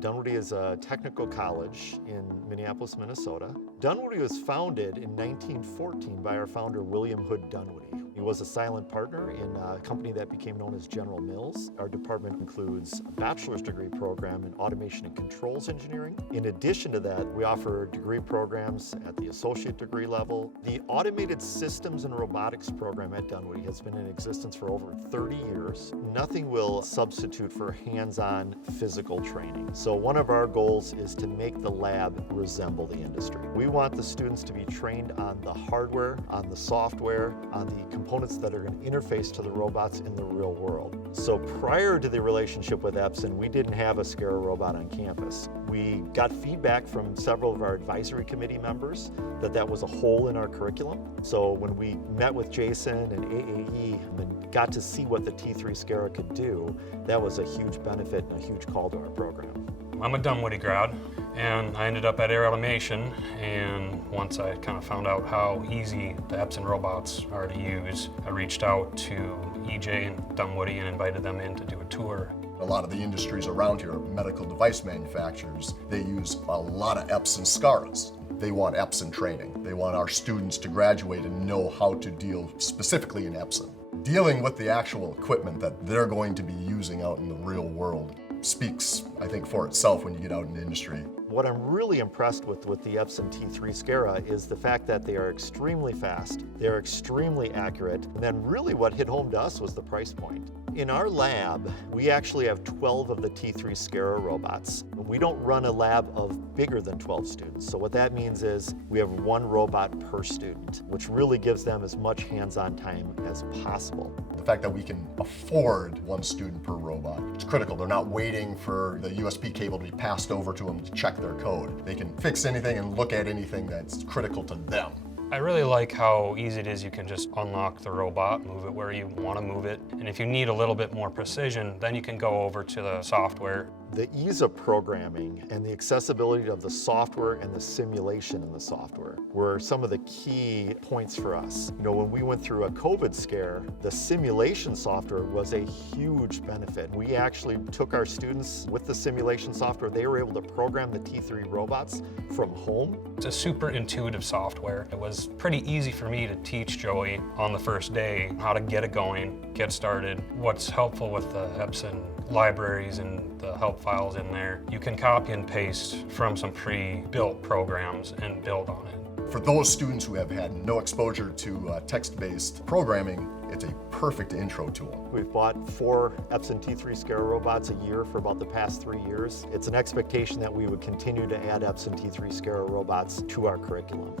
Dunwoody is a technical college in Minneapolis, Minnesota. Dunwoody was founded in 1914 by our founder, William Hood Dunwoody. He was a silent partner in a company that became known as General Mills. Our department includes a bachelor's degree program in automation and controls engineering. In addition to that, we offer degree programs at the associate degree level. The automated systems and robotics program at Dunwoody has been in existence for over 30 years. Nothing will substitute for hands-on physical training. So one of our goals is to make the lab resemble the industry. We want the students to be trained on the hardware, on the software, on the components that are going to interface to the robots in the real world. So prior to the relationship with Epson, we didn't have a SCARA robot on campus. We got feedback from several of our advisory committee members that that was a hole in our curriculum. So when we met with Jason and AAE and got to see what the T3 SCARA could do, that was a huge benefit and a huge call to our program. I'm a Dunwoody grad, and I ended up at Air Automation, and once I kind of found out how easy the Epson robots are to use, I reached out to EJ and Dunwoody and invited them in to do a tour. A lot of the industries around here, medical device manufacturers, they use a lot of Epson SCARAs. They want Epson training. They want our students to graduate and know how to deal specifically in Epson. Dealing with the actual equipment that they're going to be using out in the real world speaks, I think, for itself when you get out in the industry. What I'm really impressed with the Epson T3 SCARA is the fact that they are extremely fast, they're extremely accurate, and then really what hit home to us was the price point. In our lab, we actually have 12 of the T3 SCARA robots. We don't run a lab of bigger than 12 students. So what that means is we have one robot per student, which really gives them as much hands-on time as possible. The fact that we can afford one student per robot is critical. They're not waiting for the USB cable to be passed over to them to check their code. They can fix anything and look at anything that's critical to them. I really like how easy it is. You can just unlock the robot, move it where you want to move it, and if you need a little bit more precision, then you can go over to the software. The ease of programming and the accessibility of the software and the simulation in the software were some of the key points for us. You know, when we went through a COVID scare, the simulation software was a huge benefit. We actually took our students with the simulation software. They were able to program the T3 robots from home. It's a super intuitive software. It was pretty easy for me to teach Joey on the first day how to get it going, get started. What's helpful with the Epson libraries and the help files in there, you can copy and paste from some pre-built programs and build on it. For those students who have had no exposure to text-based programming, it's a perfect intro tool. We've bought 4 Epson T3 SCARA robots a year for about the past 3 years. It's an expectation that we would continue to add Epson T3 SCARA robots to our curriculum.